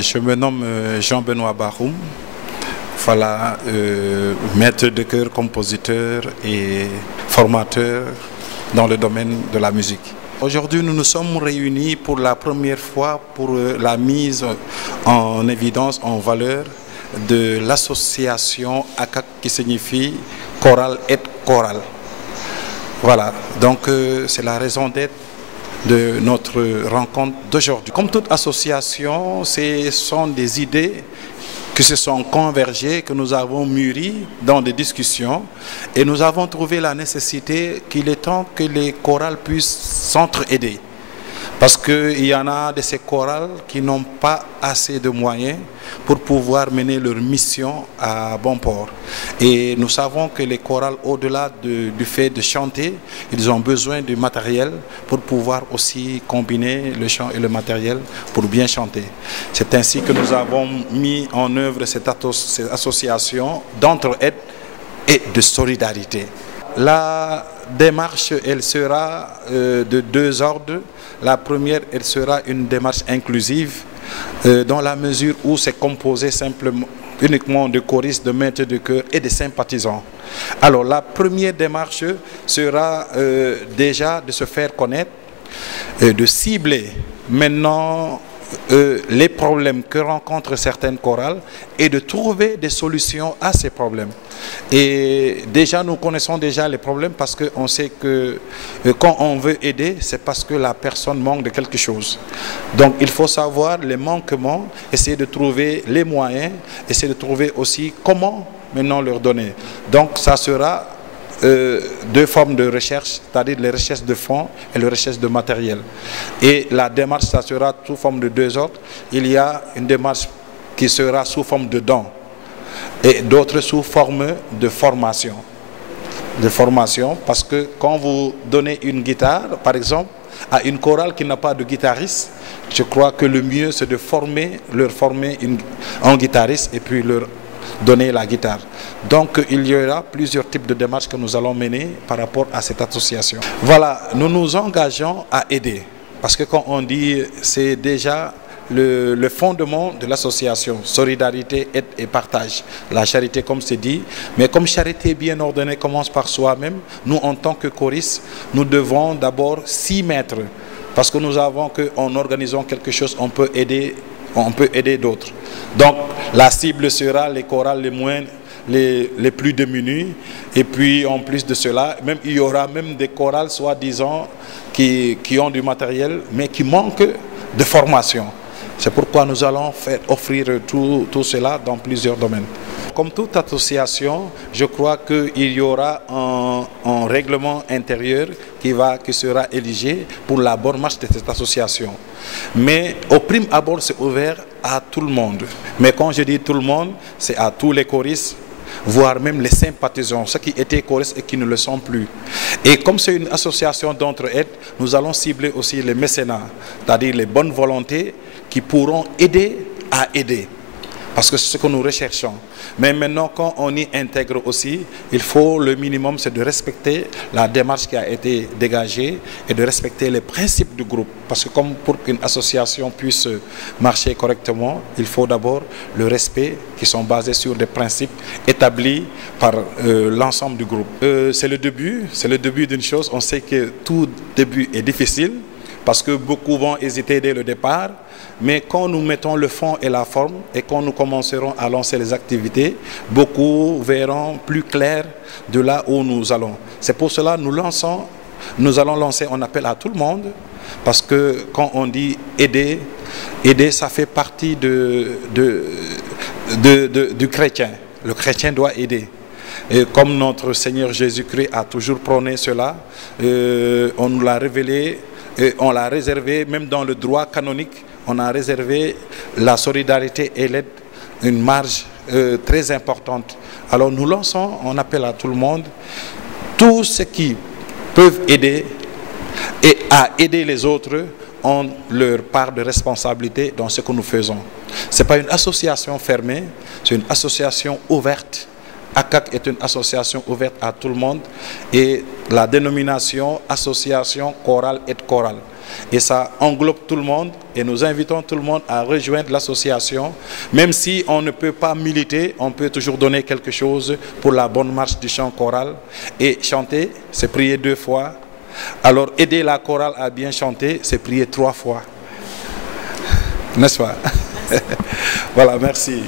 Je me nomme Jean-Benoît Baroum, voilà, maître de chœur, compositeur et formateur dans le domaine de la musique. Aujourd'hui, nous nous sommes réunis pour la première fois pour la mise en évidence, en valeur de l'association ACAC qui signifie chorale et chorale. Voilà, donc c'est la raison d'être de notre rencontre d'aujourd'hui. Comme toute association, ce sont des idées qui se sont convergées, que nous avons mûries dans des discussions et nous avons trouvé la nécessité qu'il est temps que les chorales puissent s'entraider. Parce qu'il y en a de ces chorales qui n'ont pas assez de moyens pour pouvoir mener leur mission à bon port. Et nous savons que les chorales, au-delà du fait de chanter, ils ont besoin du matériel pour pouvoir aussi combiner le chant et le matériel pour bien chanter. C'est ainsi que nous avons mis en œuvre cette association d'entraide et de solidarité. La démarche, elle sera de deux ordres. La première, elle sera une démarche inclusive, dans la mesure où c'est composé uniquement de choristes, de maîtres de chœur et de sympathisants. Alors la première démarche sera déjà de se faire connaître, de cibler maintenant les problèmes que rencontrent certaines chorales et de trouver des solutions à ces problèmes. Et déjà, nous connaissons déjà les problèmes parce qu'on sait que quand on veut aider, c'est parce que la personne manque de quelque chose. Donc, il faut savoir les manquements, essayer de trouver les moyens, essayer de trouver aussi comment maintenant leur donner. Donc, ça sera deux formes de recherche, c'est-à-dire les recherches de fonds et les recherches de matériel. Et la démarche, ça sera sous forme de deux ordres. Il y a une démarche qui sera sous forme de dons et d'autres sous forme de formation. De formation, parce que quand vous donnez une guitare, par exemple, à une chorale qui n'a pas de guitariste, je crois que le mieux c'est de leur former un guitariste et puis leur donner la guitare. Donc il y aura plusieurs types de démarches que nous allons mener par rapport à cette association. Voilà, nous nous engageons à aider. Parce que quand on dit, c'est déjà le fondement de l'association, solidarité, aide et partage. La charité comme c'est dit, mais comme charité bien ordonnée commence par soi-même, nous en tant que choristes, nous devons d'abord s'y mettre. Parce que nous savons qu'en organisant quelque chose, on peut aider d'autres. Donc la cible sera les chorales les plus démunis. Et puis en plus de cela, même, il y aura même des chorales soi-disant qui ont du matériel mais qui manquent de formation. C'est pourquoi nous allons offrir tout cela dans plusieurs domaines. Comme toute association, je crois qu'il y aura un règlement intérieur qui sera éligé pour la bonne marche de cette association. Mais au prime abord, c'est ouvert à tout le monde. Mais quand je dis tout le monde, c'est à tous les choristes, voire même les sympathisants, ceux qui étaient choristes et qui ne le sont plus. Et comme c'est une association d'entraide, nous allons cibler aussi les mécénats, c'est-à-dire les bonnes volontés qui pourront aider à aider. Parce que c'est ce que nous recherchons. Mais maintenant, quand on y intègre aussi, il faut le minimum, c'est de respecter la démarche qui a été dégagée et de respecter les principes du groupe. Parce que comme pour qu'une association puisse marcher correctement, il faut d'abord le respect qui sont basés sur des principes établis par l'ensemble du groupe. C'est le début d'une chose. On sait que tout début est difficile, parce que beaucoup vont hésiter dès le départ, mais quand nous mettons le fond et la forme, et quand nous commencerons à lancer les activités, beaucoup verront plus clair de là où nous allons. C'est pour cela que nous allons lancer un appel à tout le monde, parce que quand on dit aider, ça fait partie du chrétien. Le chrétien doit aider. Et comme notre Seigneur Jésus-Christ a toujours prôné cela, on nous l'a révélé. Et on l'a réservé, même dans le droit canonique, on a réservé la solidarité et l'aide, une marge très importante. Alors nous lançons, on appelle à tout le monde, tous ceux qui peuvent aider et à aider les autres ont leur part de responsabilité dans ce que nous faisons. Ce n'est pas une association fermée, c'est une association ouverte ACAC est une association ouverte à tout le monde et la dénomination association chorale et chorale. Et ça englobe tout le monde et nous invitons tout le monde à rejoindre l'association. Même si on ne peut pas militer, on peut toujours donner quelque chose pour la bonne marche du chant choral. Et chanter, c'est prier 2 fois. Alors aider la chorale à bien chanter, c'est prier 3 fois. N'est-ce pas? Voilà, merci.